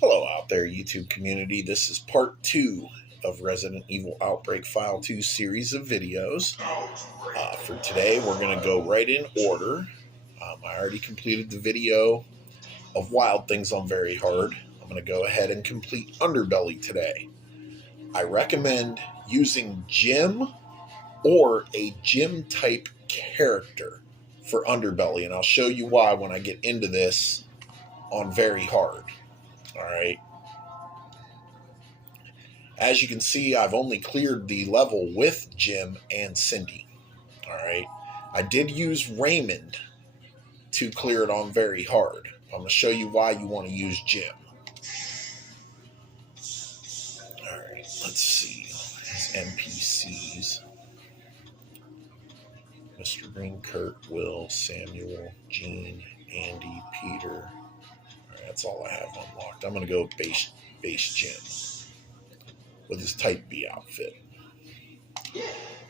Hello out there, YouTube community. This is part 2 of Resident Evil Outbreak File 2 series of videos. For today, we're going to go right in order. I already completed the video of Wild Things on Very Hard. I'm going to go ahead and complete Underbelly today. I recommend using Jim or a Jim type character for Underbelly, and I'll show you why when I get into this on Very Hard. Alright. As you can see, I've only cleared the level with Jim and Cindy. Alright. I did use Raymond to clear it on Very Hard. I'm going to show you why you want to use Jim. Alright, let's see. His NPCs. Mr. Green, Kurt, Will, Samuel, Gene, Andy, Peter. Alright, that's all I have unlocked. I'm going to go with base Jim with his Type B outfit.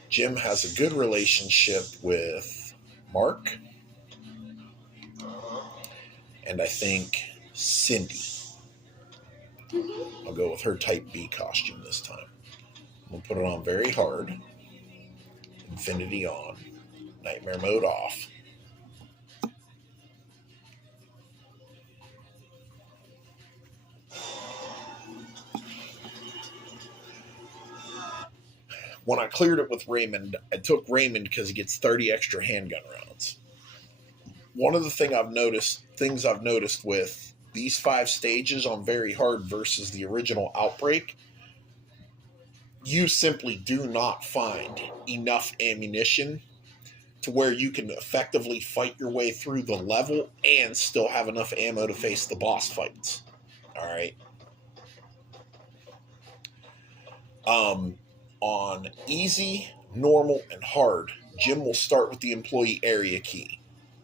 Jim has a good relationship with Mark and I think Cindy. I'll go with her Type B costume this time. I'm going to put it on Very Hard, Infinity on, Nightmare mode off. When I cleared it with Raymond, I took Raymond because he gets 30 extra handgun rounds. One of the things I've noticed with these 5 stages on Very Hard versus the original Outbreak, you simply do not find enough ammunition to where you can effectively fight your way through the level and still have enough ammo to face the boss fights. Alright. On easy, normal, and hard, Jim will start with the employee area key.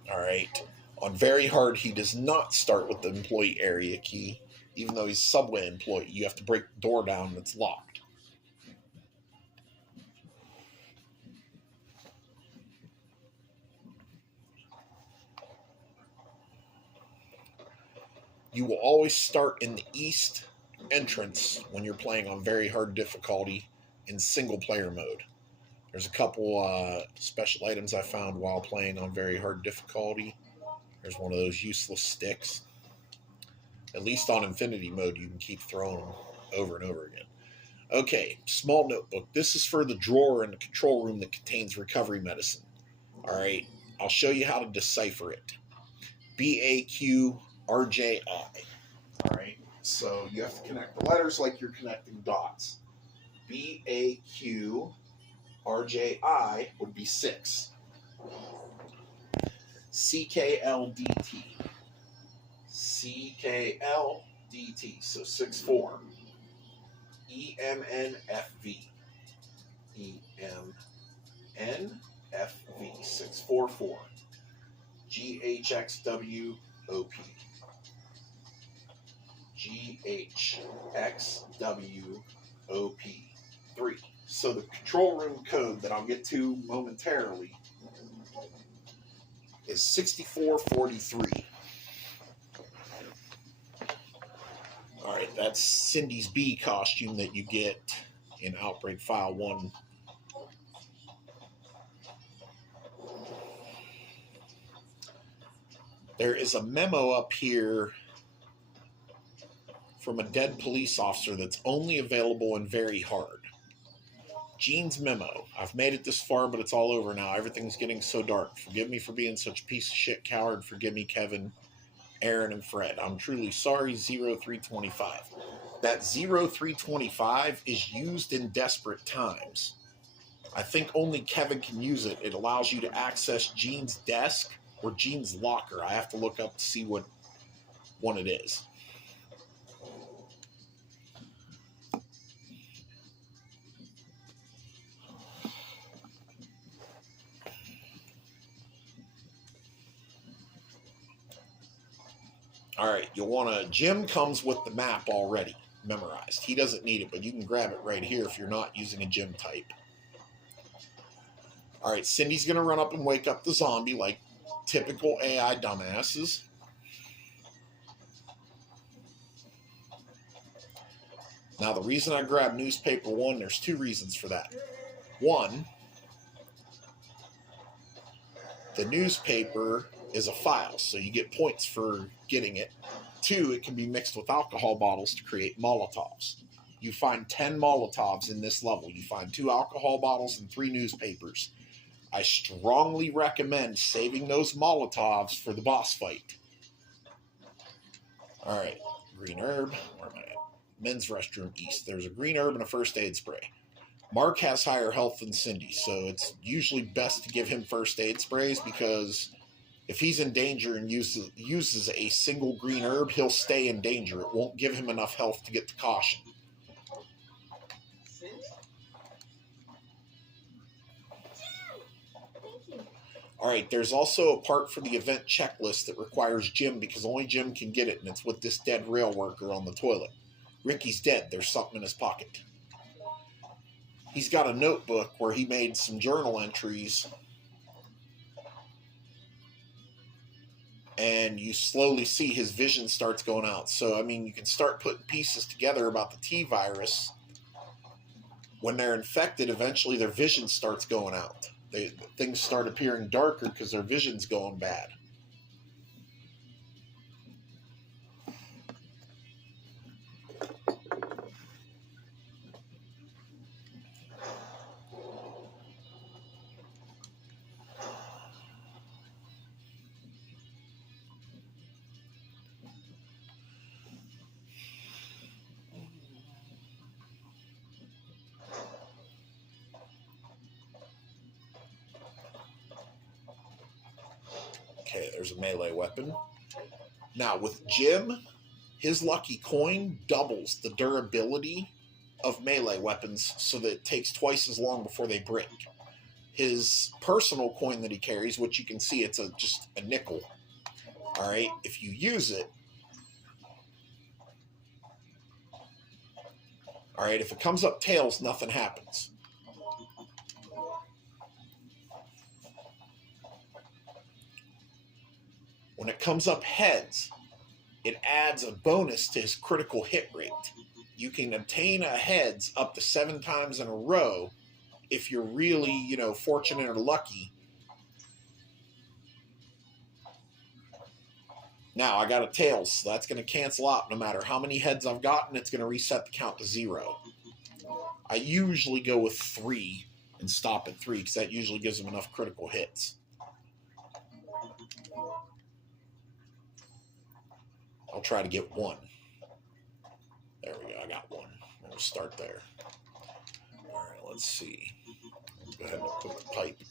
Alright. On Very Hard, he does not start with the employee area key, even though he's a subway employee. You have to break the door down and it's locked. You will always start in the east entrance when you're playing on Very Hard difficulty in single player mode. There's a couple special items I found while playing on Very Hard difficulty. There's one of those useless sticks. At least on Infinity mode, you can keep throwing them over and over again. Okay, small notebook. This is for the drawer in the control room that contains recovery medicine. Alright, I'll show you how to decipher it. BAQRJI. Alright, so you have to connect the letters like you're connecting dots. BAQRJI would be 6. CKLDT. CKLDT, so 6-4. EMNFV. EMNFV, 644. GHXWOP. GHXWOP. 3. So the control room code that I'll get to momentarily is 6443. Alright, that's Cindy's B costume that you get in Outbreak File 1. There is a memo up here from a dead police officer that's only available in Very Hard. Gene's memo. I've made it this far, but it's all over now. Everything's getting so dark. Forgive me for being such a piece of shit coward. Forgive me, Kevin, Aaron, and Fred. I'm truly sorry, 0325. That 0325 is used in desperate times. I think only Kevin can use it. It allows you to access Gene's desk or Gene's locker. I have to look up to see what one it is. Alright, you'll want to... Jim comes with the map already memorized. He doesn't need it, but you can grab it right here if you're not using a Jim type. Alright, Cindy's going to run up and wake up the zombie like typical AI dumbasses. Now, the reason I grabbed newspaper 1, there's 2 reasons for that. 1, the newspaper is a file, so you get points for getting it. 2, it can be mixed with alcohol bottles to create Molotovs. You find 10 Molotovs in this level. You find 2 alcohol bottles and 3 newspapers. I strongly recommend saving those Molotovs for the boss fight. Alright, green herb. Where am I at? Men's restroom east. There's a green herb and a first aid spray. Mark has higher health than Cindy, so it's usually best to give him first aid sprays because if he's in danger and uses a single green herb, he'll stay in danger. It won't give him enough health to get to caution. Alright, there's also a part for the event checklist that requires Jim because only Jim can get it, and it's with this dead rail worker on the toilet. Ricky's dead. There's something in his pocket. He's got a notebook where he made some journal entries, and you slowly see his vision starts going out. So, I mean, you can start putting pieces together about the T-virus. When they're infected, eventually their vision starts going out. Things start appearing darker because their vision's going bad. Okay, there's a melee weapon. Now, with Jim, his lucky coin doubles the durability of melee weapons so that it takes twice as long before they break. His personal coin that he carries, which you can see it's just a nickel, all right, if you use it, all right, if it comes up tails, nothing happens. When it comes up heads, it adds a bonus to his critical hit rate. You can obtain a heads up to 7 times in a row if you're really, fortunate or lucky. Now, I got a tails, so that's going to cancel out. No matter how many heads I've gotten, it's going to reset the count to 0. I usually go with 3 and stop at 3 because that usually gives them enough critical hits. I'll try to get 1. There we go, I got 1. We'll start there. All right, let's see. Let's go ahead and put the pipe.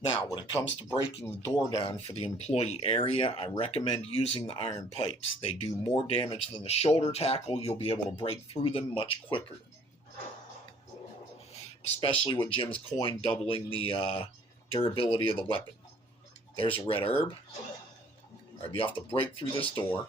Now, when it comes to breaking the door down for the employee area, I recommend using the iron pipes. They do more damage than the shoulder tackle. You'll be able to break through them much quicker. Especially with Jim's coin doubling the durability of the weapon. There's a red herb. All right, you have to break through this door.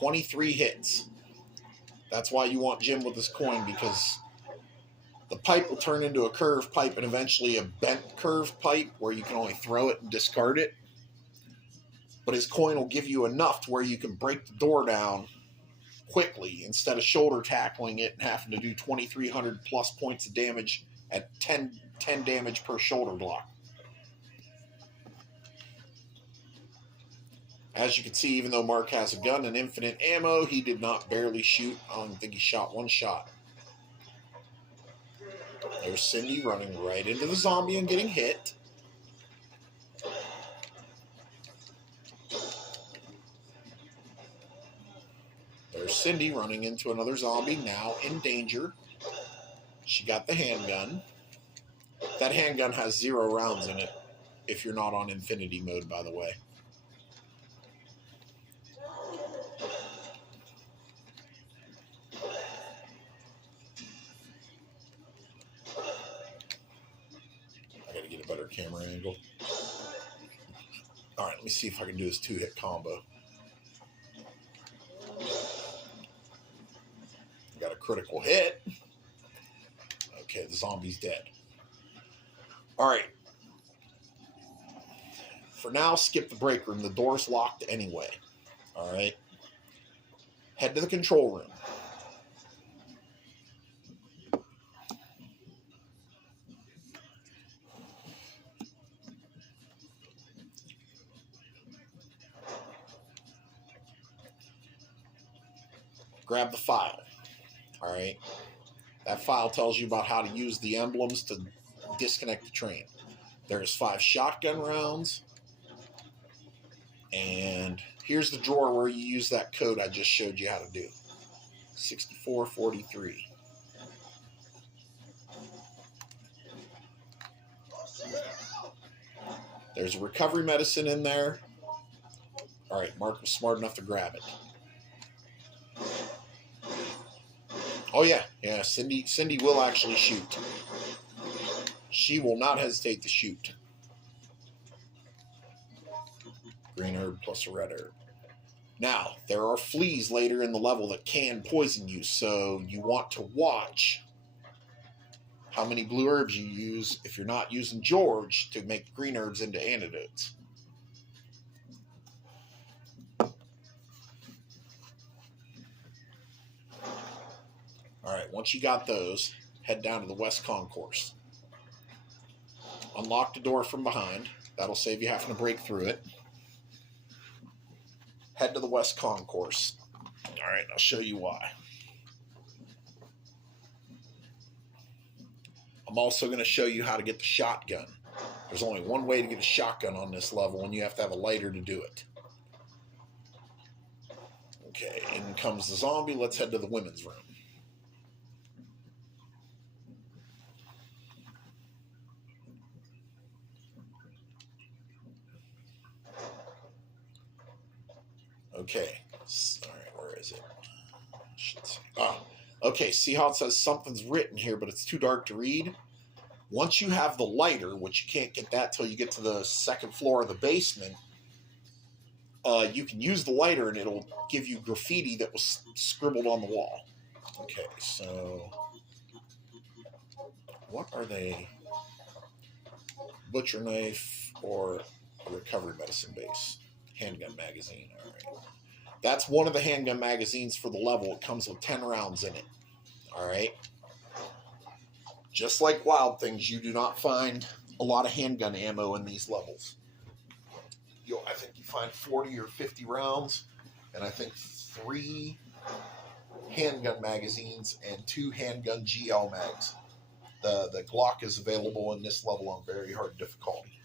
$23 hits. That's why you want Jim with his coin, because the pipe will turn into a curved pipe and eventually a bent curved pipe where you can only throw it and discard it. But his coin will give you enough to where you can break the door down quickly instead of shoulder tackling it and having to do 2,300 plus points of damage at 10 damage per shoulder block. As you can see, even though Mark has a gun and infinite ammo, he did not barely shoot. I don't think he shot 1 shot. There's Cindy running right into the zombie and getting hit. there's Cindy running into another zombie, now in danger. She got the handgun. That handgun has 0 rounds in it, if you're not on infinity mode, by the way. I gotta get a better camera angle. Alright, let me see if I can do this 2-hit combo. Got a critical hit. Okay, the zombie's dead. Alright. For now, skip the break room. The door's locked anyway. Alright. Head to the control room. Grab the file. Alright. That file tells you about how to use the emblems to disconnect the train. There's 5 shotgun rounds. And here's the drawer where you use that code I just showed you how to do. 6443. There's a recovery medicine in there. Alright, Mark was smart enough to grab it. Oh yeah, Cindy will actually shoot. She will not hesitate to shoot. Green herb plus a red herb. Now, there are fleas later in the level that can poison you, so you want to watch how many blue herbs you use if you're not using George to make green herbs into antidotes. Alright, once you got those, head down to the West Concourse. Unlock the door from behind. That'll save you having to break through it. Head to the West Concourse. Alright, I'll show you why. I'm also going to show you how to get the shotgun. There's only one way to get a shotgun on this level, and you have to have a lighter to do it. Okay, in comes the zombie. Let's head to the women's room. Okay, alright, where is it? Okay, see how it says something's written here, but it's too dark to read? Once you have the lighter, which you can't get that till you get to the 2nd floor of the basement, you can use the lighter and it'll give you graffiti that was scribbled on the wall. Okay, so what are they? Butcher knife or a recovery medicine base? Handgun magazine, alright. That's one of the handgun magazines for the level. It comes with 10 rounds in it. Alright. Just like Wild Things, you do not find a lot of handgun ammo in these levels. I think you find 40 or 50 rounds, and I think 3 handgun magazines and 2 handgun GL mags. The Glock is available in this level on very hard difficulty.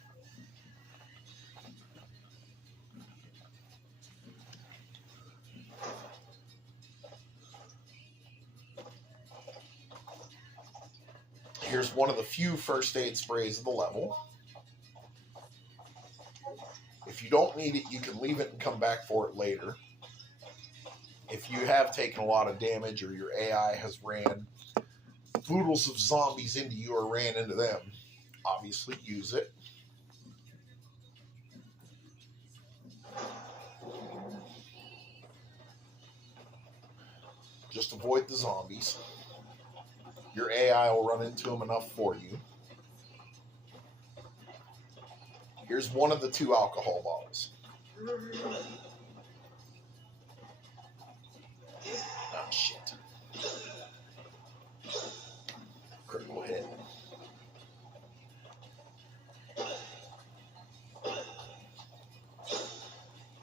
Here's one of the few first aid sprays of the level. If you don't need it, you can leave it and come back for it later. If you have taken a lot of damage or your AI has ran oodles of zombies into you or ran into them, obviously use it. Just avoid the zombies. Your AI will run into them enough for you. Here's one of the 2 alcohol bottles. Oh, shit. Critical hit.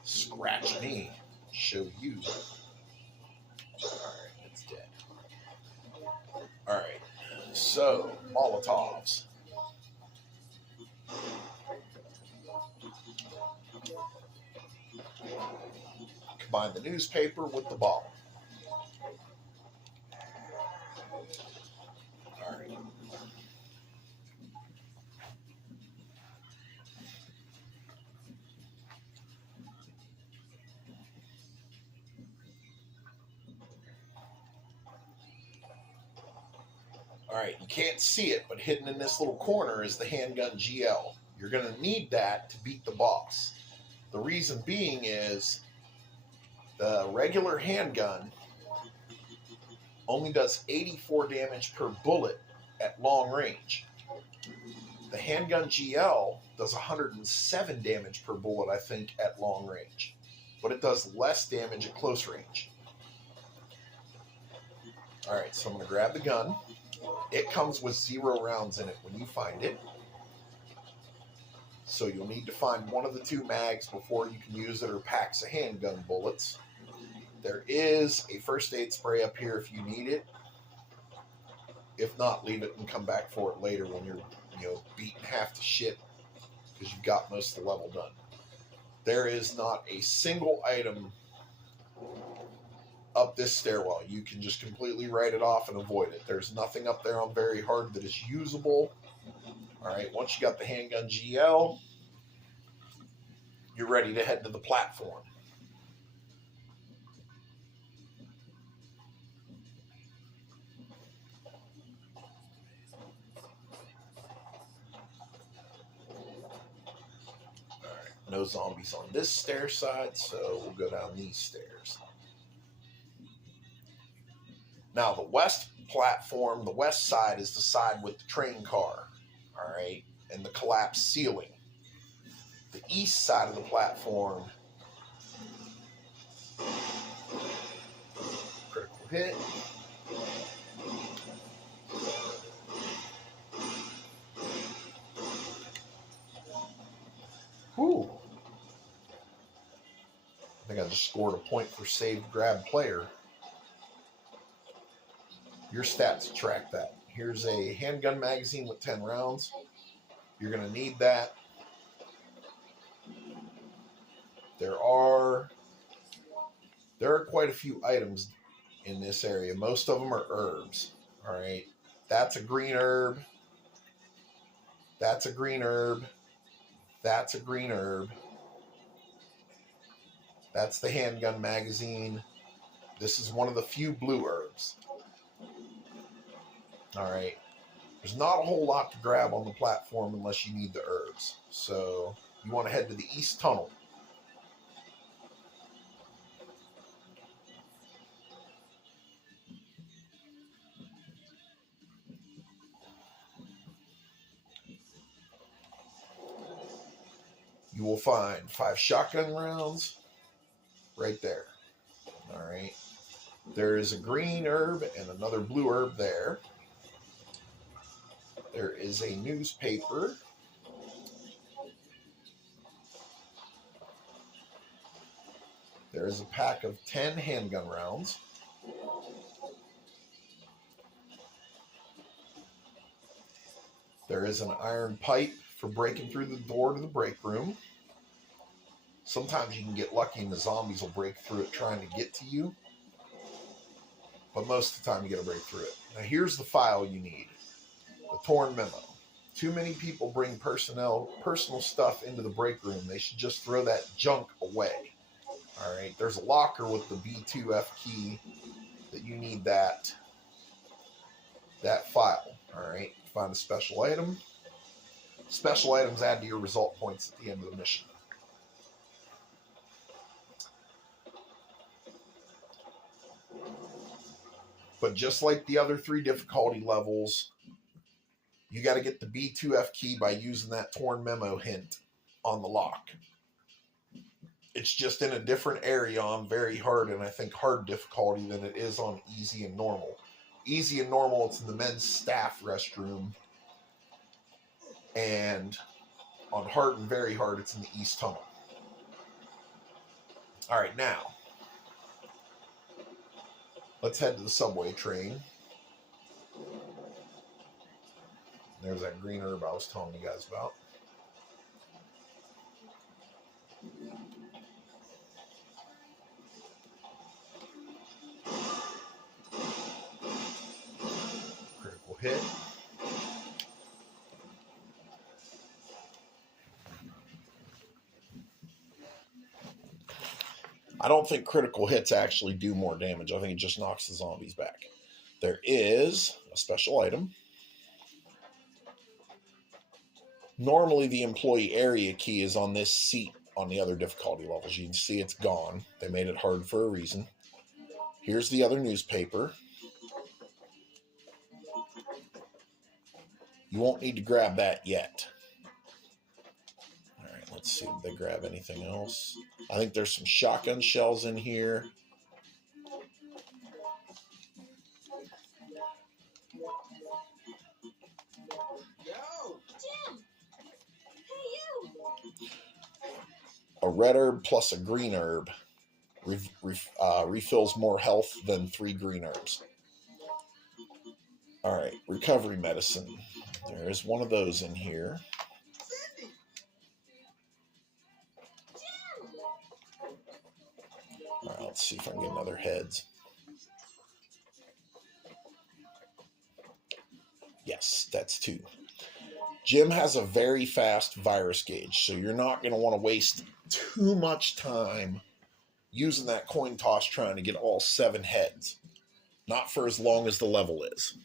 Scratch me. Show you. Alright, it's dead. Alright, so, Molotovs. Combine the newspaper with the bottle. Alright, you can't see it, but hidden in this little corner is the handgun GL. You're going to need that to beat the boss. The reason being is the regular handgun only does 84 damage per bullet at long range. The handgun GL does 107 damage per bullet, I think, at long range. But it does less damage at close range. Alright, so I'm going to grab the gun. It comes with 0 rounds in it when you find it. So you'll need to find one of the 2 mags before you can use it, or packs of handgun bullets. There is a first aid spray up here if you need it. If not, leave it and come back for it later when you're beating half to shit because you've got most of the level done. There is not a single item up this stairwell. You can just completely write it off and avoid it. There's nothing up there on very hard that is usable. Alright, once you got the handgun GL, you're ready to head to the platform. Alright, no zombies on this stair side, so we'll go down these stairs. Now, the west platform, the west side is the side with the train car, all right, and the collapsed ceiling. The east side of the platform, critical hit. Whew. I think I just scored a point for saved grab player. Your stats track that. Here's a handgun magazine with 10 rounds. You're going to need that. There are quite a few items in this area. Most of them are herbs. All right. That's a green herb. That's a green herb. That's a green herb. That's the handgun magazine. This is one of the few blue herbs. All right. There's not a whole lot to grab on the platform unless you need the herbs. So you want to head to the east tunnel. You will find 5 shotgun rounds right there. All right. There is a green herb and another blue herb there. There is a newspaper. There is a pack of 10 handgun rounds. There is an iron pipe for breaking through the door to the break room. Sometimes you can get lucky and the zombies will break through it trying to get to you. But most of the time you get to break through it. Now here's the file you need. The torn memo. Too many people bring personal stuff into the break room. They should just throw that junk away. All right. There's a locker with the B2F key that you need that file. All right. Find a special item. Special items add to your result points at the end of the mission. But just like the other 3 difficulty levels, you got to get the B2F key by using that torn memo hint on the lock. It's just in a different area on very hard, and I think hard difficulty than it is on easy and normal. Easy and normal, it's in the men's staff restroom. And on hard and very hard, it's in the east tunnel. All right, now, let's head to the subway train. There's that green herb I was telling you guys about. Critical hit. I don't think critical hits actually do more damage. I think it just knocks the zombies back. There is a special item. Normally, the employee area key is on this seat on the other difficulty levels. You can see it's gone. They made it hard for a reason. Here's the other newspaper. You won't need to grab that yet. All right, let's see if they grab anything else. I think there's some shotgun shells in here. A red herb plus a green herb refills more health than 3 green herbs. All right, recovery medicine. There is one of those in here. All right, let's see if I can get another heads. Yes, that's 2. Jim has a very fast virus gauge, so you're not going to want to waste too much time using that coin toss trying to get all 7 heads. Not for as long as the level is.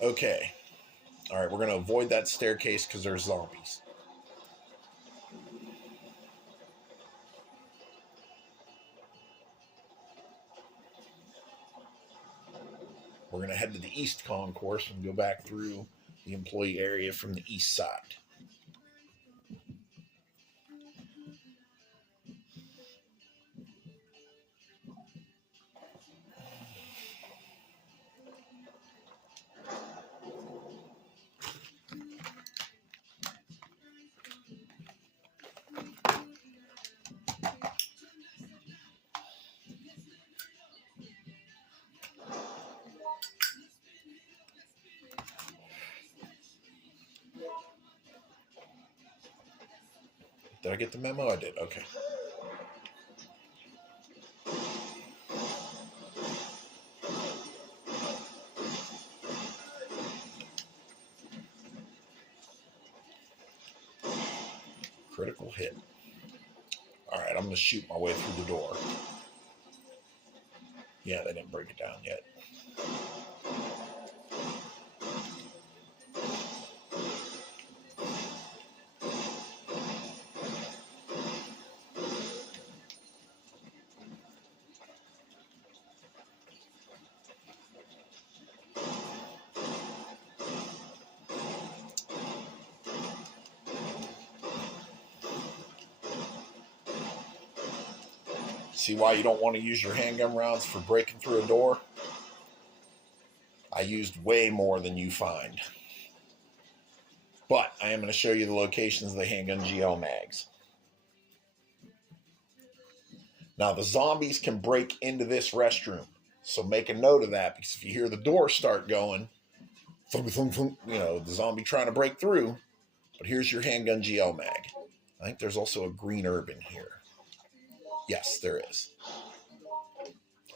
Okay. All right, we're going to avoid that staircase because there's zombies. We're going to head to the East Concourse and go back through the employee area from the east side. Did I get the memo? I did. Okay. Critical hit. All right, I'm going to shoot my way through the door. Yeah, they didn't break it down yet. See why you don't want to use your handgun rounds for breaking through a door? I used way more than you find. But I am going to show you the locations of the handgun GL mags. Now, the zombies can break into this restroom. So make a note of that, because if you hear the door start going, thump, thump, thump, you know, the zombie trying to break through. But here's your handgun GL mag. I think there's also a green herb in here. Yes, there is.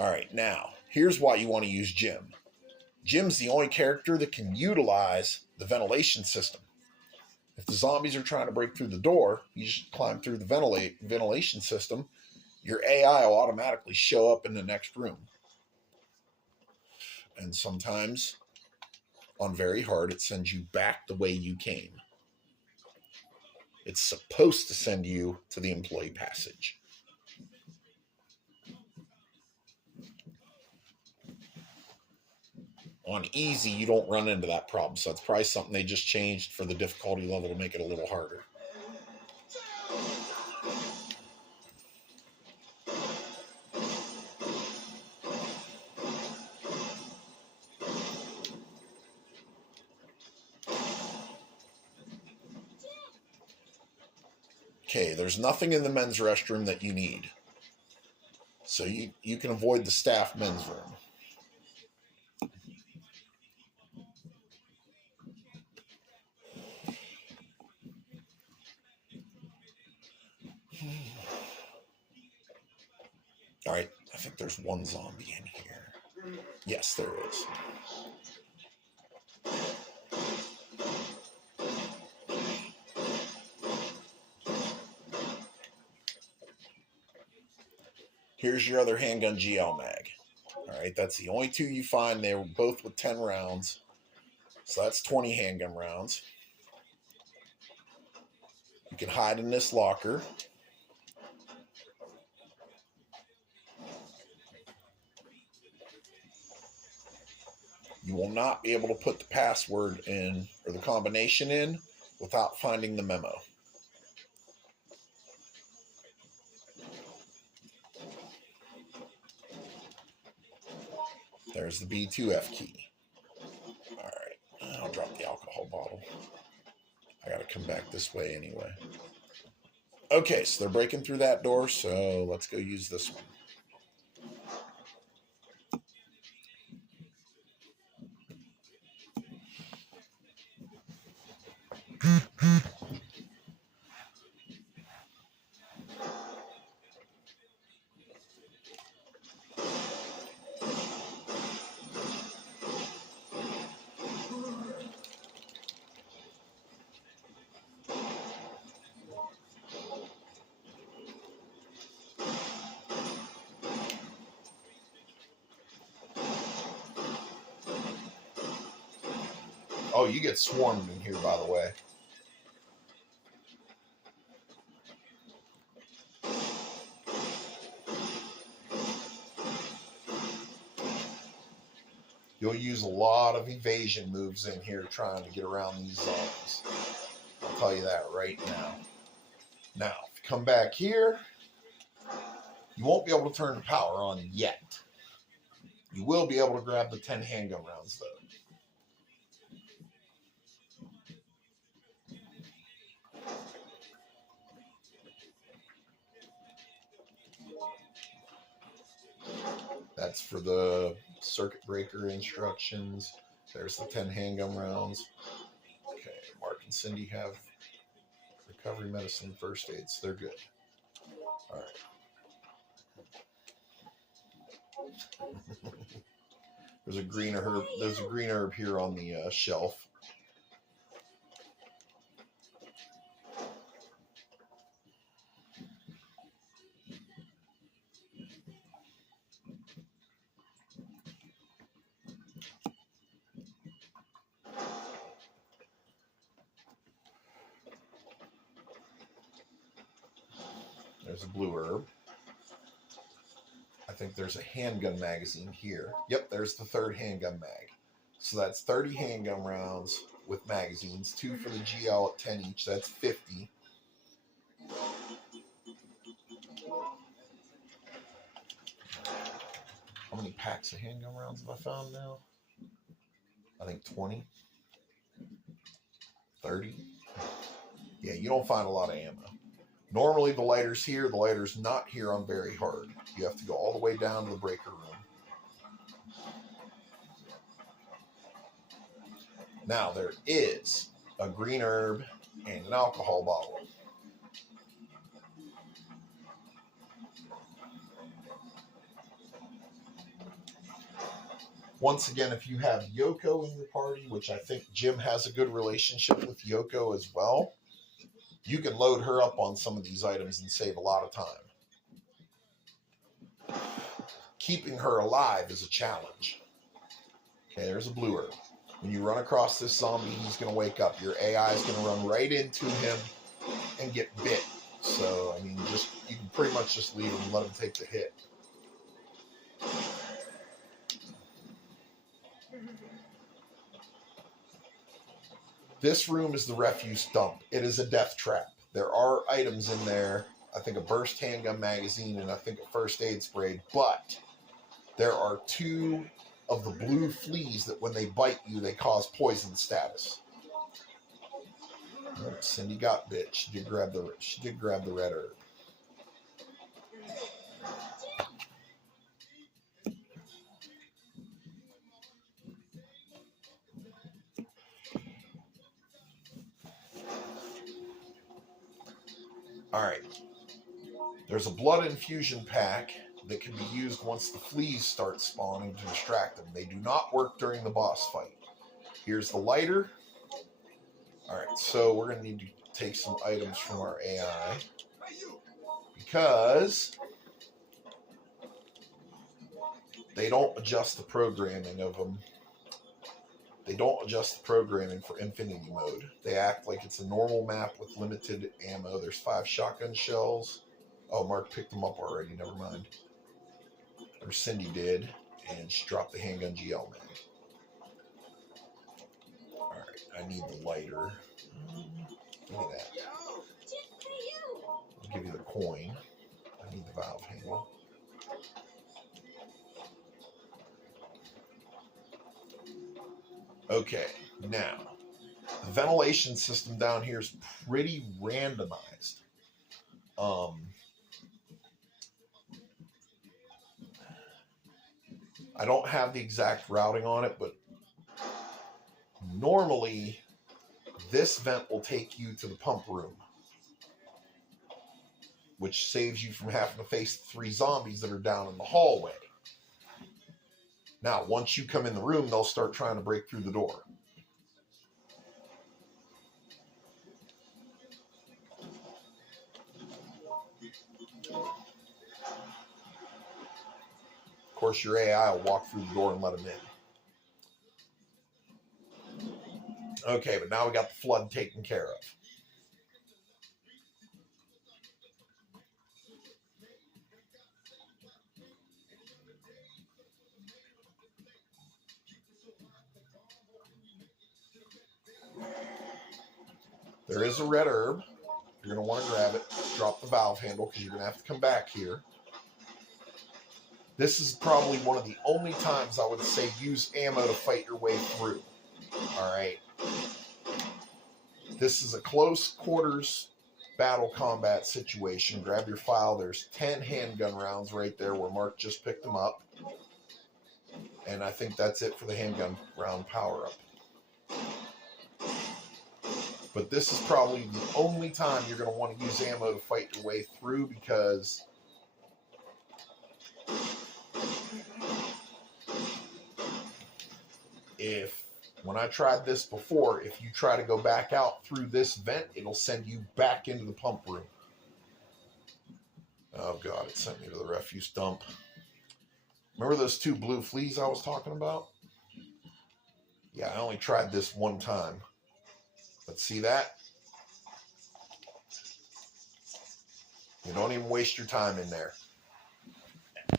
All right, now, here's why you want to use Jim. Jim's the only character that can utilize the ventilation system. If the zombies are trying to break through the door, you just climb through the ventilation system. Your AI will automatically show up in the next room. And sometimes, on very hard, it sends you back the way you came. It's supposed to send you to the employee passage. On easy, you don't run into that problem. So that's probably something they just changed for the difficulty level to make it a little harder. Okay, there's nothing in the men's restroom that you need. So you can avoid the staff men's room. All right, I think there's one zombie in here. Yes, there is. Here's your other handgun GL mag. All right, right? That's the only two you find. They were both with 10 rounds. So that's 20 handgun rounds. You can hide in this locker. You will not be able to put the password in or the combination in without finding the memo. There's the B2F key. All right, I'll drop the alcohol bottle. I got to come back this way anyway. Okay, so they're breaking through that door, so let's go use this one. Oh, you get swarmed in here, by the way. You'll use a lot of evasion moves in here trying to get around these zombies. I'll tell you that right now. Now, if you come back here, you won't be able to turn the power on yet. You will be able to grab the 10 handgun rounds, though. That's for the circuit breaker instructions. There's the 10 handgun rounds. Okay, Mark and Cindy have recovery medicine, first aids. They're good. All right. There's a green herb. There's a green herb here on the shelf. There's a blue herb. I think there's a handgun magazine here. Yep, there's the third handgun mag. So that's 30 handgun rounds with magazines, 2 for the GL at 10 each. That's 50. How many packs of handgun rounds have I found now? I think 20. 30. Yeah, you don't find a lot of ammo. Normally the lighter's here. The lighter's not here on very hard. You have to go all the way down to the breaker room. Now there is a green herb and an alcohol bottle. Once again, if you have Yoko in your party, which I think Jim has a good relationship with Yoko as well, you can load her up on some of these items and save a lot of time. Keeping her alive is a challenge. Okay, there's a blue herb. When you run across this zombie, he's going to wake up. Your AI is going to run right into him and get bit. So, I mean, you can pretty much just leave him and let him take the hit. This room is the refuse dump. It is a death trap. There are items in there. I think a burst handgun magazine and I think a first aid spray. But there are 2 of the blue fleas that when they bite you, they cause poison status. Oh, Cindy got bit. She did grab the red herb. All right. There's a blood infusion pack that can be used once the fleas start spawning to distract them. They do not work during the boss fight. Here's the lighter. All right, so we're going to need to take some items from our AI because they don't adjust the programming of them. They don't adjust the programming for Infinity Mode. They act like it's a normal map with limited ammo. There's 5 shotgun shells. Oh, Mark picked them up already. Never mind. Or Cindy did, and she dropped the handgun GL mag. Alright, I need the lighter. Give me that. I'll give you the coin. I need the valve handle. Okay, now, the ventilation system down here is pretty randomized. I don't have the exact routing on it, but normally this vent will take you to the pump room, which saves you from having to face the 3 zombies that are down in the hallway. Now, once you come in the room, they'll start trying to break through the door. Of course, your AI will walk through the door and let them in. Okay, but now we got the flood taken care of. There is a red herb. You're going to want to grab it. Drop the valve handle because you're going to have to come back here. This is probably one of the only times I would say use ammo to fight your way through. Alright. This is a close quarters battle combat situation. Grab your file. There's 10 handgun rounds right there where Mark just picked them up. And I think that's it for the handgun round power-up. But this is probably the only time you're going to want to use ammo to fight your way through, because when I tried this before, if you try to go back out through this vent, it'll send you back into the pump room. Oh God, it sent me to the refuse dump. Remember those 2 blue fleas I was talking about? Yeah, I only tried this one time. But see that? You don't even waste your time in there.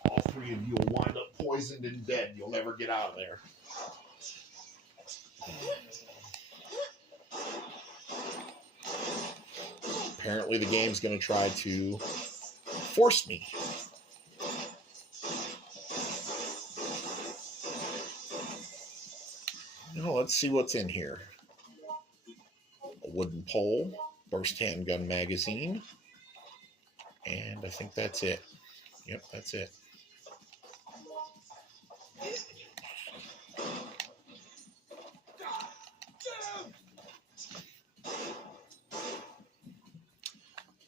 All 3 of you will wind up poisoned and dead. You'll never get out of there. Apparently the game's going to try to force me. Now let's see what's in here. A wooden pole, burst handgun magazine, and I think that's it. Yep, that's it.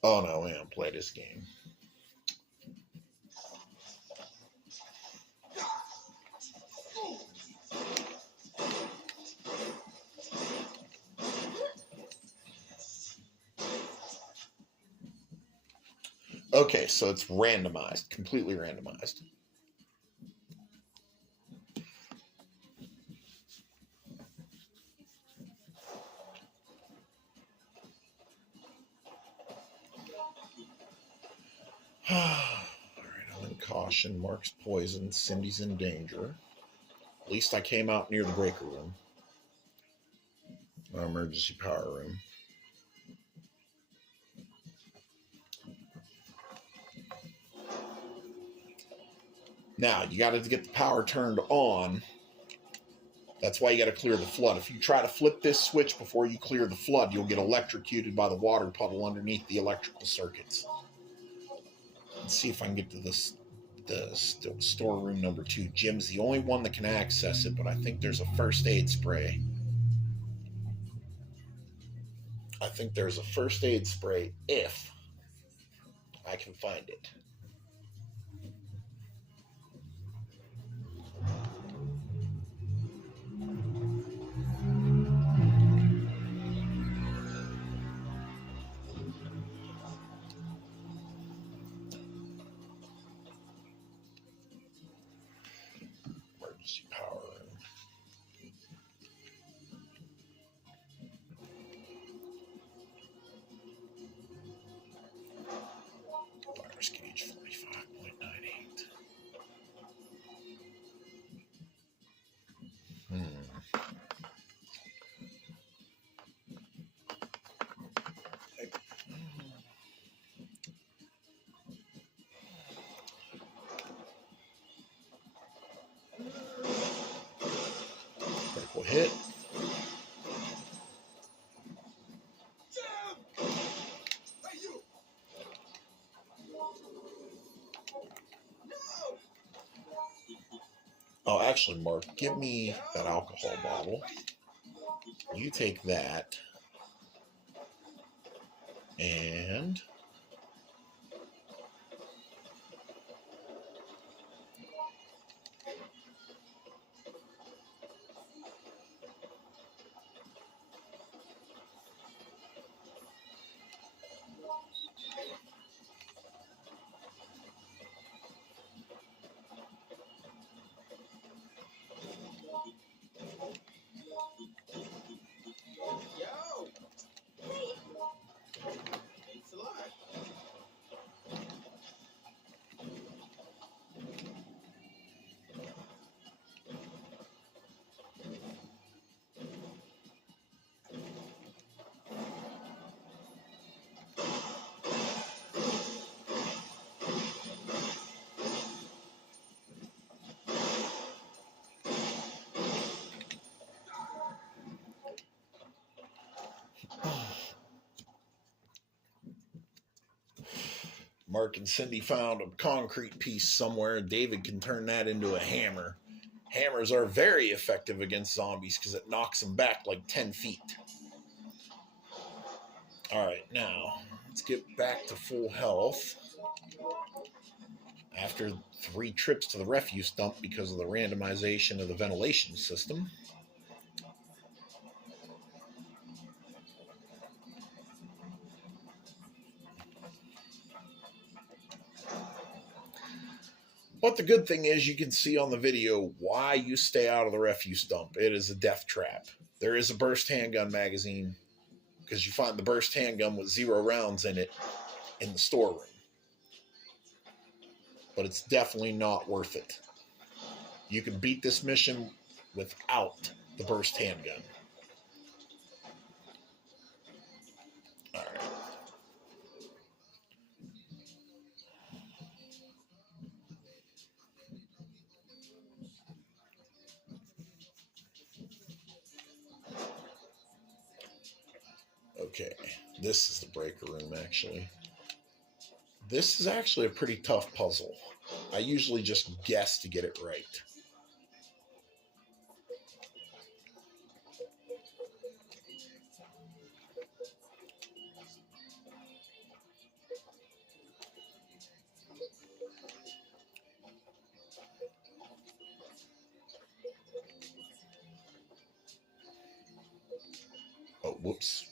Oh no, I don't play this game. Okay, so it's randomized, completely randomized. Alright, I'm in caution. Mark's poisoned. Cindy's in danger. At least I came out near the breaker room. Our emergency power room. Now, you got to get the power turned on. That's why you got to clear the flood. If you try to flip this switch before you clear the flood, you'll get electrocuted by the water puddle underneath the electrical circuits. Let's see if I can get to the storeroom number 2. Jim's the only one that can access it, but I think there's a first aid spray. I think there's a first aid spray if I can find it. Oh, actually, Mark, give me that alcohol bottle. You take that. And Mark and Cindy found a concrete piece somewhere. David can turn that into a hammer. Hammers are very effective against zombies because it knocks them back like 10 feet. Alright, now, let's get back to full health. After 3 trips to the refuse dump because of the randomization of the ventilation system. But the good thing is you can see on the video why you stay out of the refuse dump. It is a death trap. There is a burst handgun magazine because you find the burst handgun with 0 rounds in it in the storeroom. But it's definitely not worth it. You can beat this mission without the burst handgun. Alright. Okay, this is the breaker room actually. This is actually a pretty tough puzzle. I usually just guess to get it right. Oh, whoops.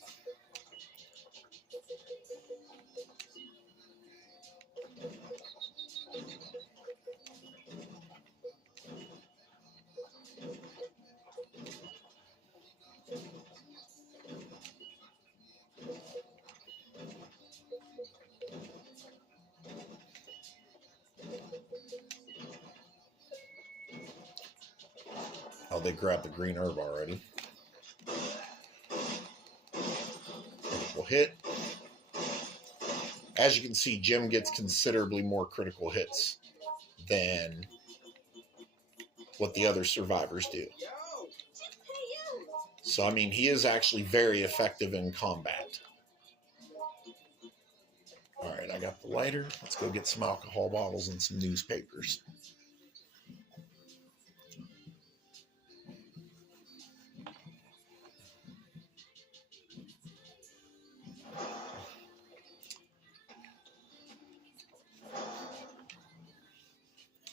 Oh, they grabbed the green herb already. Critical hit. As you can see, Jim gets considerably more critical hits than what the other survivors do. So, I mean, he is actually very effective in combat. Alright, I got the lighter. Let's go get some alcohol bottles and some newspapers.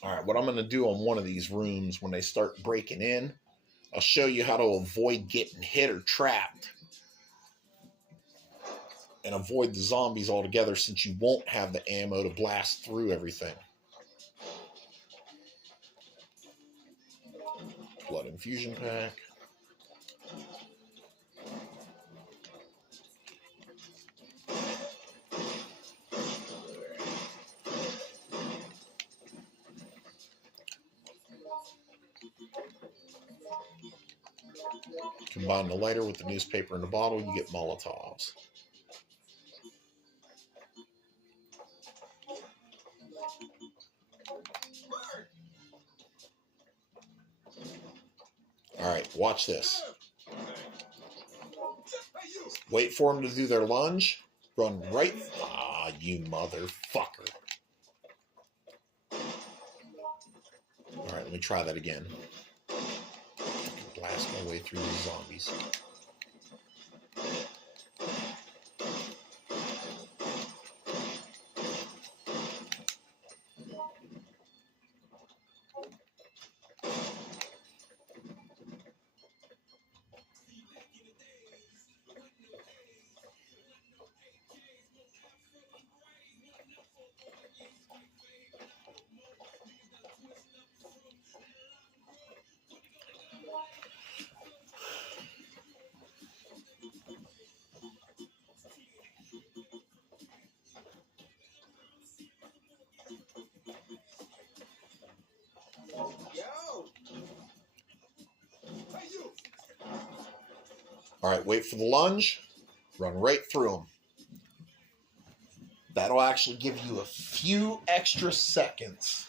Alright, what I'm going to do on one of these rooms when they start breaking in, I'll show you how to avoid getting hit or trapped. And avoid the zombies altogether since you won't have the ammo to blast through everything. Blood infusion pack. Combine the lighter with the newspaper in the bottle, you get Molotovs. Alright, watch this. Wait for them to do their lunge. Run right. You motherfucker. All right, let me try that again. Blast my way through these zombies. All right, wait for the lunge. Run right through them. That'll actually give you a few extra seconds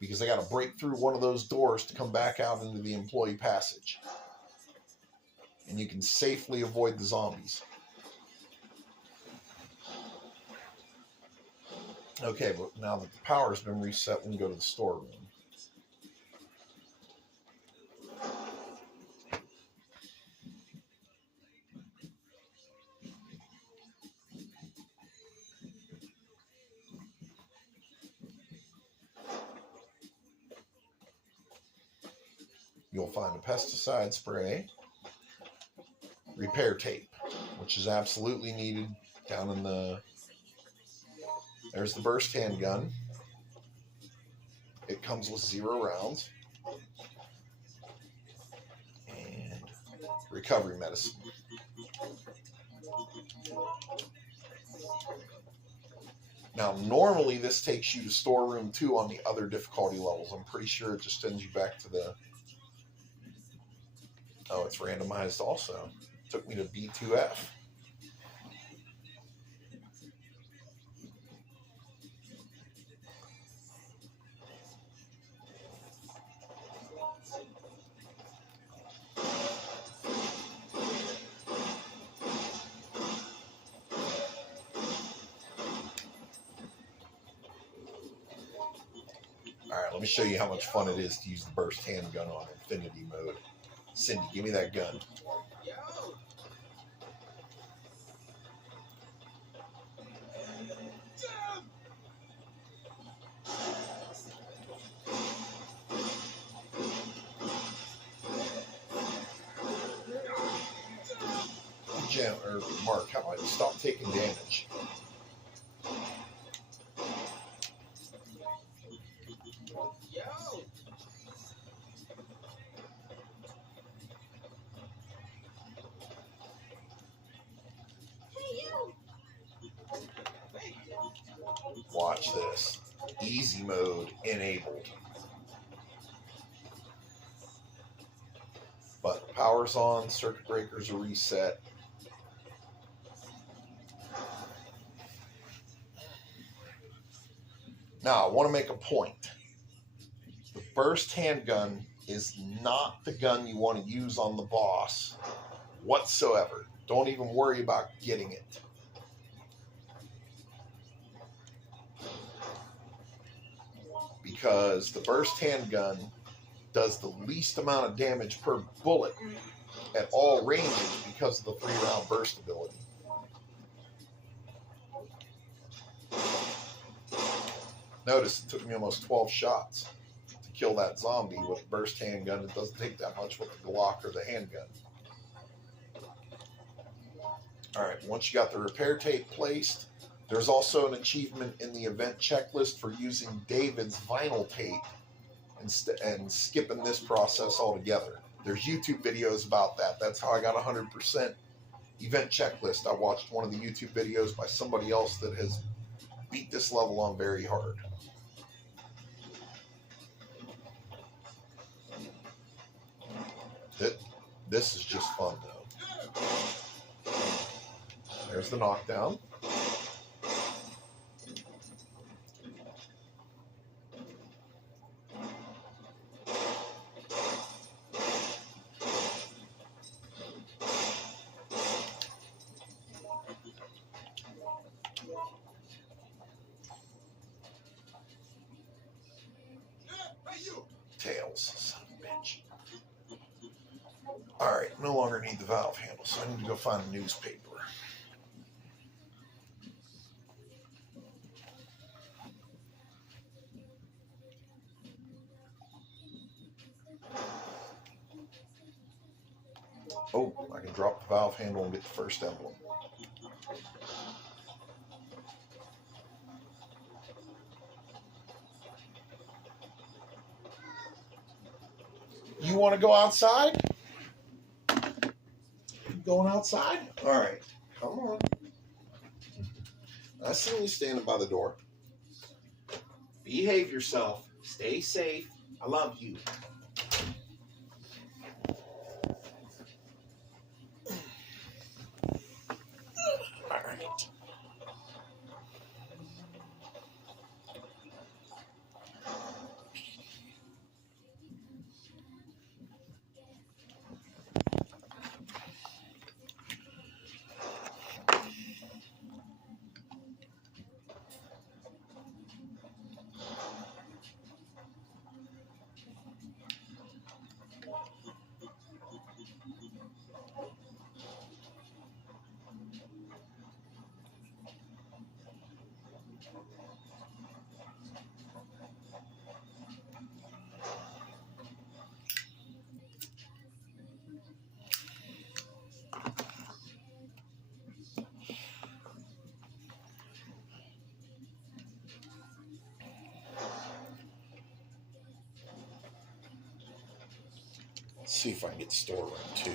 because I got to break through one of those doors to come back out into the employee passage. And you can safely avoid the zombies. Okay, but now that the power's been reset, we can go to the storeroom. You'll find a pesticide spray, repair tape, which is absolutely needed down in the... There's the burst handgun. It comes with 0 rounds. And recovery medicine. Now, normally this takes you to storeroom 2 on the other difficulty levels. I'm pretty sure it just sends you back to the... Oh, it's randomized also. Took me to B2F. All right, let me show you how much fun it is to use the burst handgun on infinity mode. Cindy, give me that gun. Jim, or Mark, how about you stop taking damage? Watch this. Easy mode enabled. But power's on, circuit breakers are reset. Now, I want to make a point. The burst handgun is not the gun you want to use on the boss whatsoever. Don't even worry about getting it. Because the burst handgun does the least amount of damage per bullet at all ranges because of the 3-round burst ability. Notice it took me almost 12 shots to kill that zombie with a burst handgun. It doesn't take that much with the Glock or the handgun. Alright, once you got the repair tape placed, there's also an achievement in the event checklist for using David's vinyl tape and skipping this process altogether. There's YouTube videos about that. That's how I got 100% event checklist. I watched one of the YouTube videos by somebody else that has beat this level on very hard. This is just fun, though. There's the knockdown. No longer need the valve handle, so I need to go find a newspaper. Oh, I can drop the valve handle and get the first emblem. You want to go outside? Going outside? All right, come on. I see you standing by the door. Behave yourself. Stay safe. I love you. All right. Let's see if I can get the storeroom too.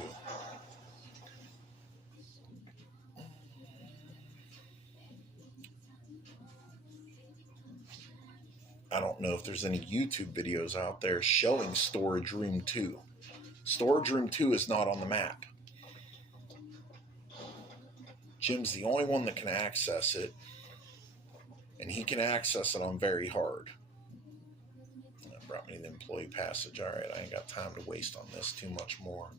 I don't know if there's any YouTube videos out there showing Storage Room 2. Storage Room 2 is not on the map. Jim's the only one that can access it, and he can access it on very hard. That brought me to the employee passage. All right, I ain't got time to waste on this too much more.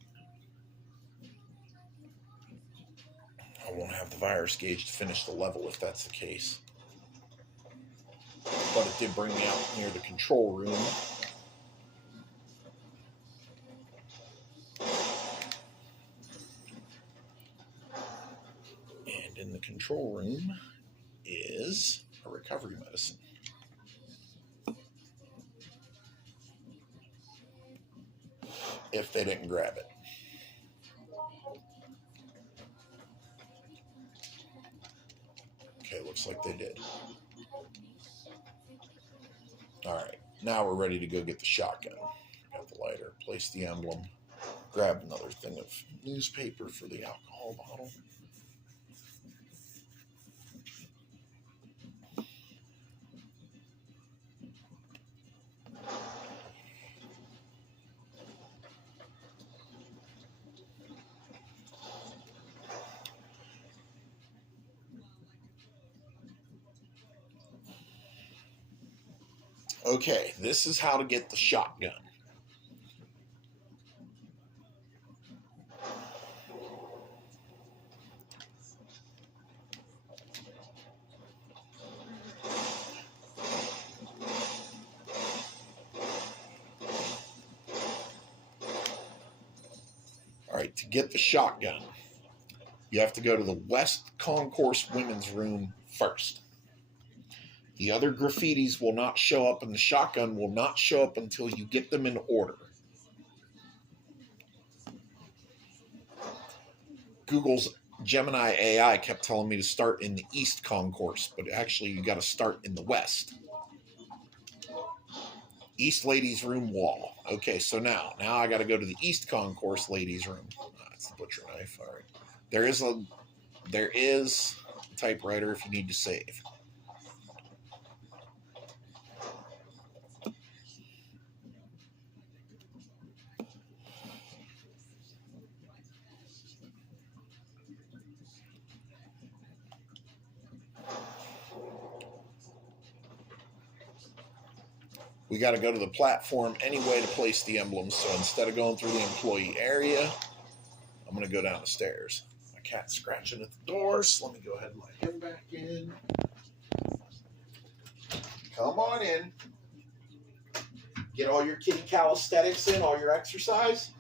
I won't have the virus gauge to finish the level if that's the case. But it did bring me out near the control room. And in the control room is a recovery medicine. If they didn't grab it. Okay, looks like they did. All right, now we're ready to go get the shotgun. Got the lighter, place the emblem, grab another thing of newspaper for the alcohol bottle. Okay, this is how to get the shotgun. All right, to get the shotgun, you have to go to the West Concourse Women's Room first. The other graffitis will not show up, and the shotgun will not show up until you get them in order. Google's Gemini AI kept telling me to start in the East Concourse, but actually you got to start in the West. East Ladies Room wall. Okay, so now I got to go to the East Concourse Ladies Room. That's the butcher knife. All right. There is a typewriter if you need to save. We got to go to the platform anyway to place the emblems. So instead of going through the employee area, I'm going to go down the stairs. My cat's scratching at the door, so let me go ahead and let him back in. Come on in. Get all your kitty calisthenics in, all your exercise.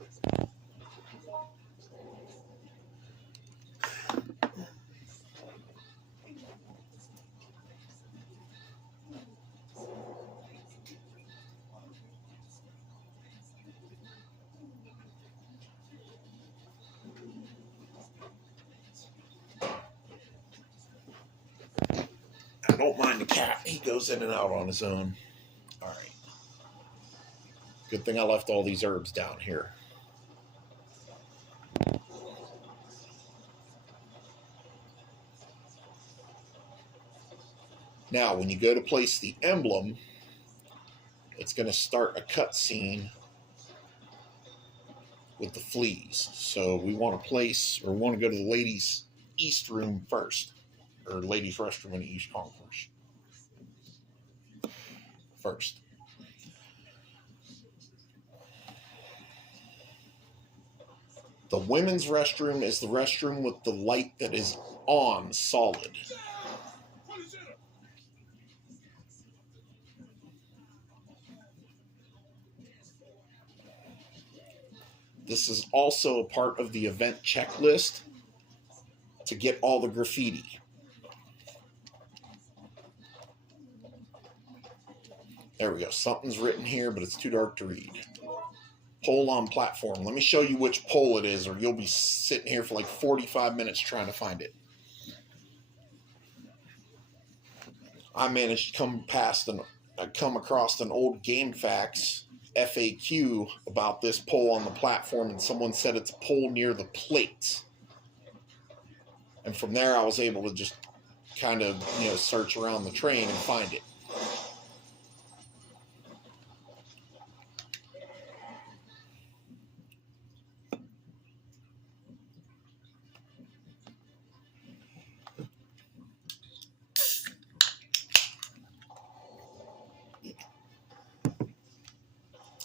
Don't mind the cat. He goes in and out on his own. All right. Good thing I left all these herbs down here. Now, when you go to place the emblem, it's going to start a cutscene with the fleas. So we want to go to the ladies' east room first, or ladies' restroom in the East Concourse first. The women's restroom is the restroom with the light that is on solid. This is also a part of the event checklist to get all the graffiti. There we go. Something's written here, but it's too dark to read. Pole on platform. Let me show you which pole it is, or you'll be sitting here for like 45 minutes trying to find it. I managed to come across an old GameFAQs FAQ about this pole on the platform, and someone said it's a pole near the plates. And from there, I was able to just kind of, search around the train and find it.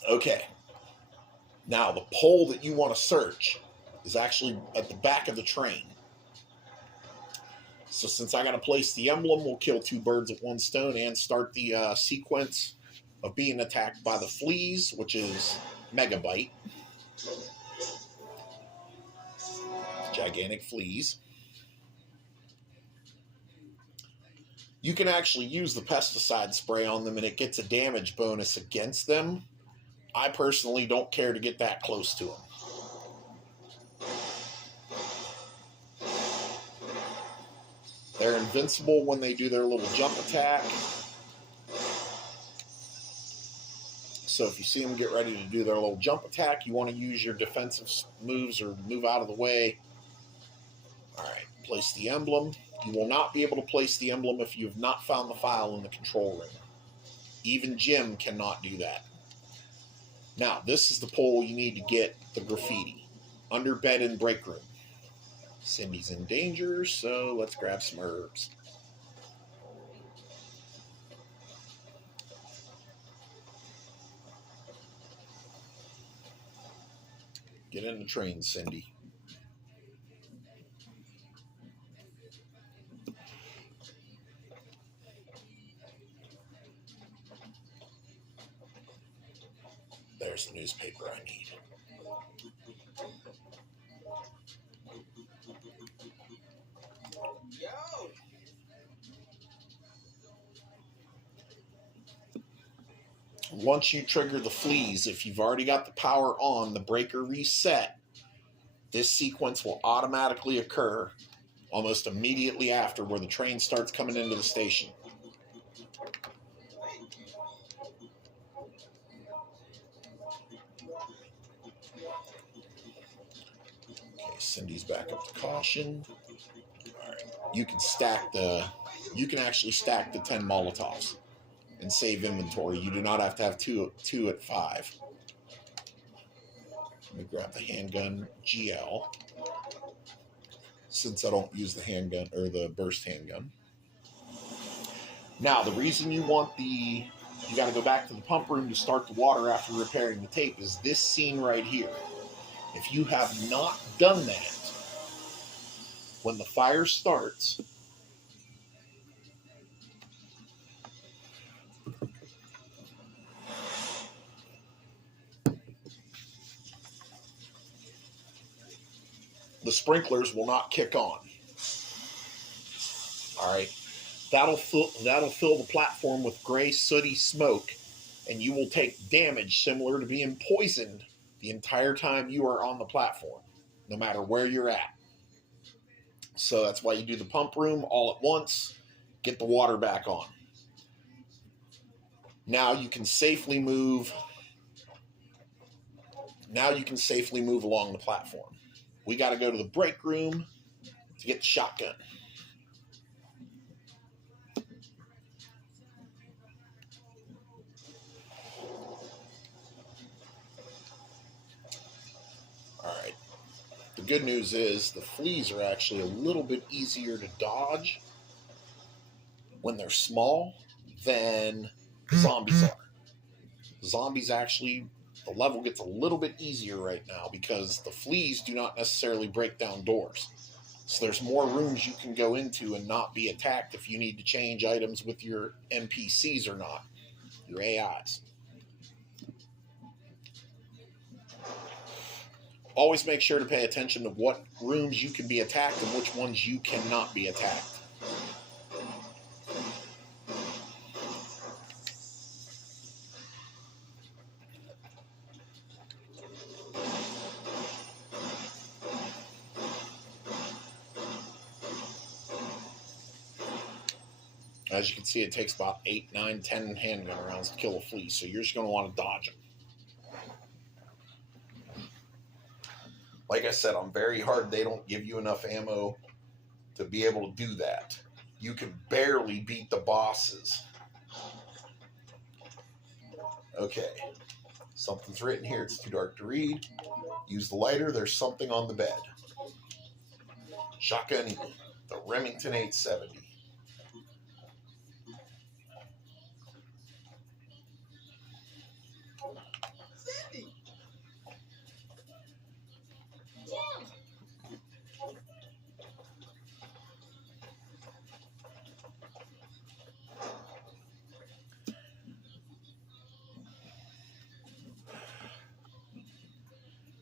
Okay. Now, the pole that you want to search is actually at the back of the train. So since I got to place the emblem, we'll kill two birds with one stone and start the sequence of being attacked by the fleas, which is Megabyte. Gigantic fleas. You can actually use the pesticide spray on them and it gets a damage bonus against them. I personally don't care to get that close to them. They're invincible when they do their little jump attack. So if you see them get ready to do their little jump attack, you want to use your defensive moves or move out of the way. All right, place the emblem. You will not be able to place the emblem if you have not found the file in the control room. Even Jim cannot do that. Now, this is the pole you need to get the graffiti. Under bed in break room. Cindy's in danger, so let's grab some herbs. Get in the train, Cindy. There's the newspaper I need. Once you trigger the fleas, if you've already got the power on, the breaker reset, this sequence will automatically occur almost immediately after where the train starts coming into the station. Okay, Cindy's back up to caution. All right, you can actually stack the 10 Molotovs and save inventory. You do not have to have two at 5. Let me grab the handgun GL, since I don't use the handgun or the burst handgun. Now, the reason you got to go back to the pump room to start the water after repairing the tape is this scene right here. If you have not done that, when the fire starts, the sprinklers will not kick on. All right, that'll fill the platform with gray, sooty smoke, and you will take damage similar to being poisoned the entire time you are on the platform, no matter where you're at. So that's why you do the pump room all at once. Get the water back on. Now you can safely move. Now you can safely move along the platform. We got to go to the break room to get the shotgun. All right. The good news is the fleas are actually a little bit easier to dodge when they're small than zombies are. Zombies actually, the level gets a little bit easier right now because the fleas do not necessarily break down doors. So there's more rooms you can go into and not be attacked if you need to change items with your NPCs or not, your AIs. Always make sure to pay attention to what rooms you can be attacked and which ones you cannot be attacked. As you can see, it takes about 8, 9, 10 handgun rounds to kill a flea, so you're just going to want to dodge them. Like I said, on very hard, they don't give you enough ammo to be able to do that. You can barely beat the bosses. Okay, something's written here. It's too dark to read. Use the lighter. There's something on the bed. Shotgun E, the Remington 870.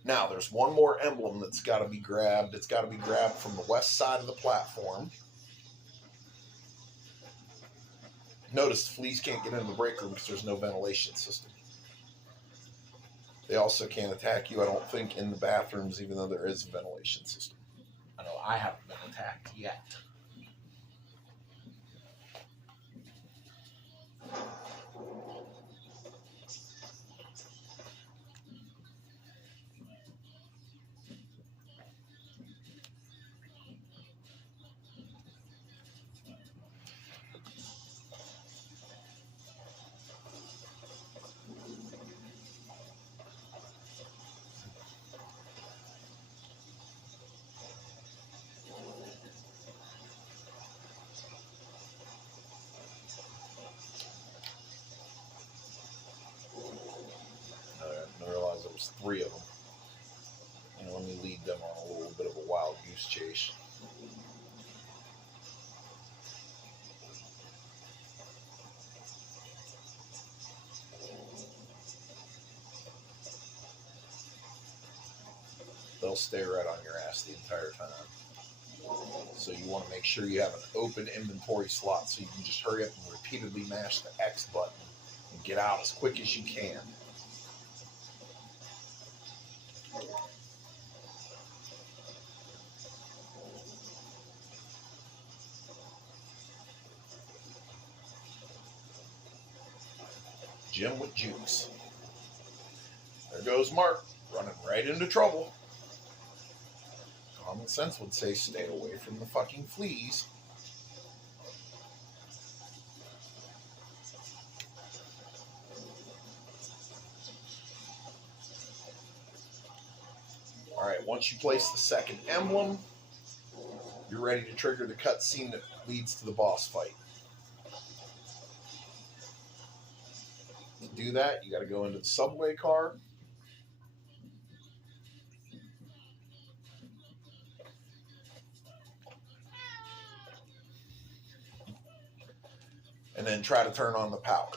Now, there's one more emblem that's got to be grabbed. It's got to be grabbed from the west side of the platform. Notice the fleas can't get into the break room because there's no ventilation system. They also can't attack you, I don't think, in the bathrooms, even though there is a ventilation system. I know I haven't been attacked yet. I realized there was 3 of them. And let me lead them on a little bit of a wild goose chase. They'll stay right on your ass the entire time. So you want to make sure you have an open inventory slot so you can just hurry up and repeatedly mash the X button and get out as quick as you can. Jim with jukes. There goes Mark, running right into trouble. Common sense would say stay away from the fucking fleas. Alright, once you place the second emblem, you're ready to trigger the cutscene that leads to the boss fight. To do that, you got to go into the subway car. And then try to turn on the power.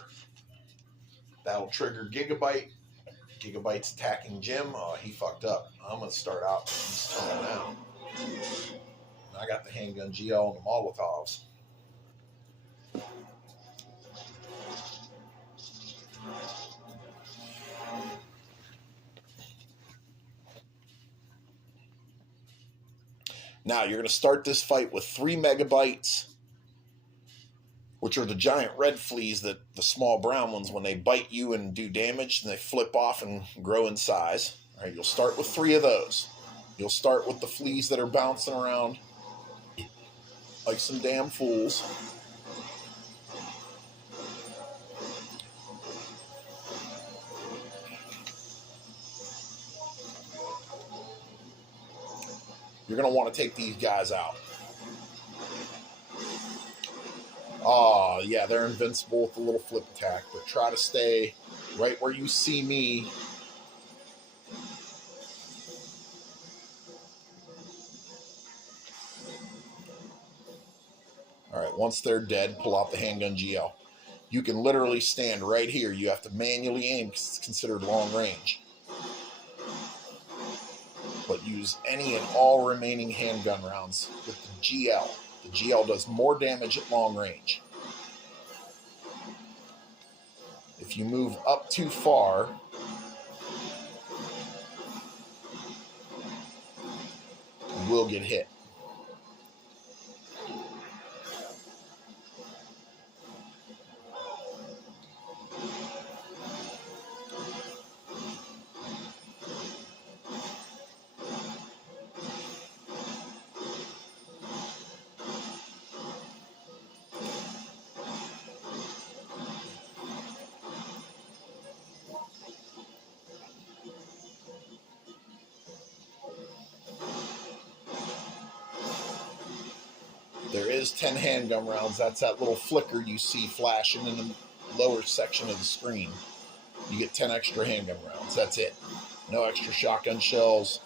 That'll trigger Gigabyte. Gigabyte's attacking Jim. Oh, he fucked up. I'm going to start out. He's turning out. I got the handgun GL and the Molotovs. Now, you're going to start this fight with 3 megabytes which are the giant red fleas that the small brown ones, when they bite you and do damage, and they flip off and grow in size. All right, you'll start with 3 of those. You'll start with the fleas that are bouncing around like some damn fools. You're going to want to take these guys out. Oh, yeah, they're invincible with the little flip attack, but try to stay right where you see me. All right, once they're dead, pull out the handgun GL. You can literally stand right here. You have to manually aim because it's considered long range. But use any and all remaining handgun rounds with the GL. The GL does more damage at long range. If you move up too far, you will get hit. There is 10 handgun rounds. That's that little flicker you see flashing in the lower section of the screen. You get 10 extra handgun rounds. That's it. No extra shotgun shells.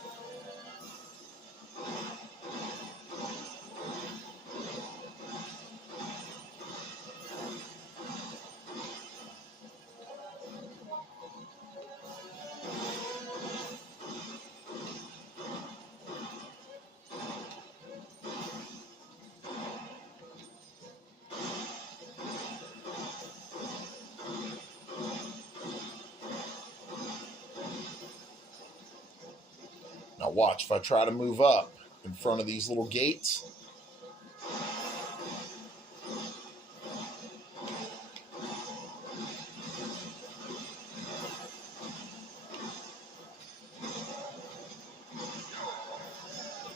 Now watch, if I try to move up in front of these little gates,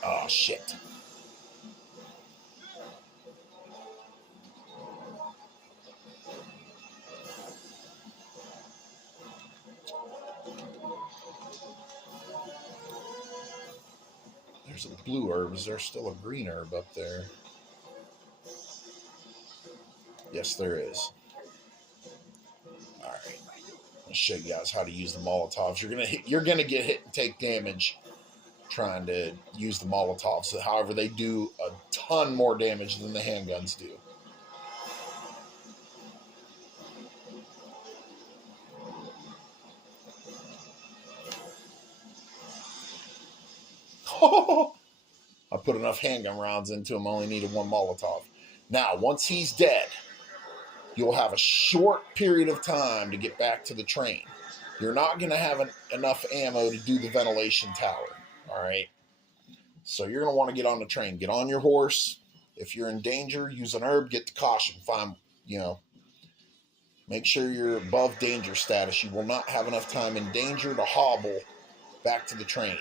oh shit. There's a blue herb. Is there still a green herb up there? Yes, there is. All right. I'll show you guys how to use the Molotovs. You're gonna get hit and take damage trying to use the Molotovs. However, they do a ton more damage than the handguns do. I put enough handgun rounds into him. I only needed 1 Molotov. Now, once he's dead, you'll have a short period of time to get back to the train. You're not going to have enough ammo to do the ventilation tower. All right. So you're going to want to get on the train. Get on your horse. If you're in danger, use an herb. Get to caution. Make sure you're above danger status. You will not have enough time in danger to hobble back to the train.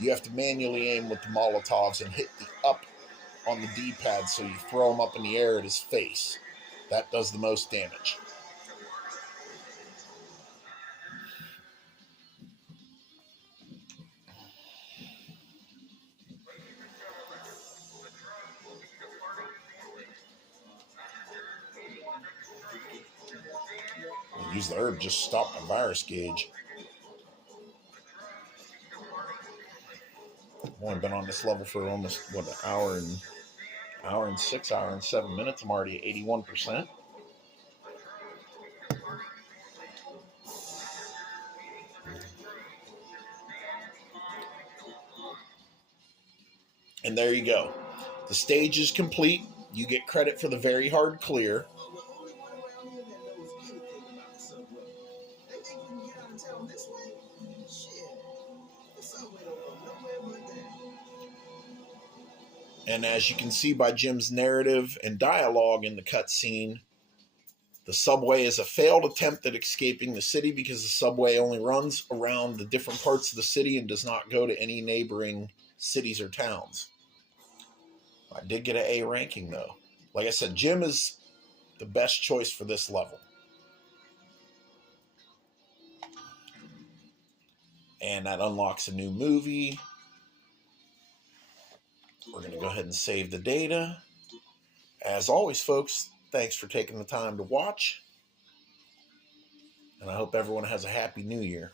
You have to manually aim with the Molotovs and hit the up on the D-pad, so you throw them up in the air at his face. That does the most damage. Use the herb, just stop my virus gauge. I've only been on this level for almost, an hour and 7 minutes. I'm already at 81%. And there you go. The stage is complete. You get credit for the very hard clear. And as you can see by Jim's narrative and dialogue in the cutscene, the subway is a failed attempt at escaping the city because the subway only runs around the different parts of the city and does not go to any neighboring cities or towns. I did get an A ranking though. Like I said, Jim is the best choice for this level. And that unlocks a new movie. We're going to go ahead and save the data. As always, folks, thanks for taking the time to watch. And I hope everyone has a happy new year.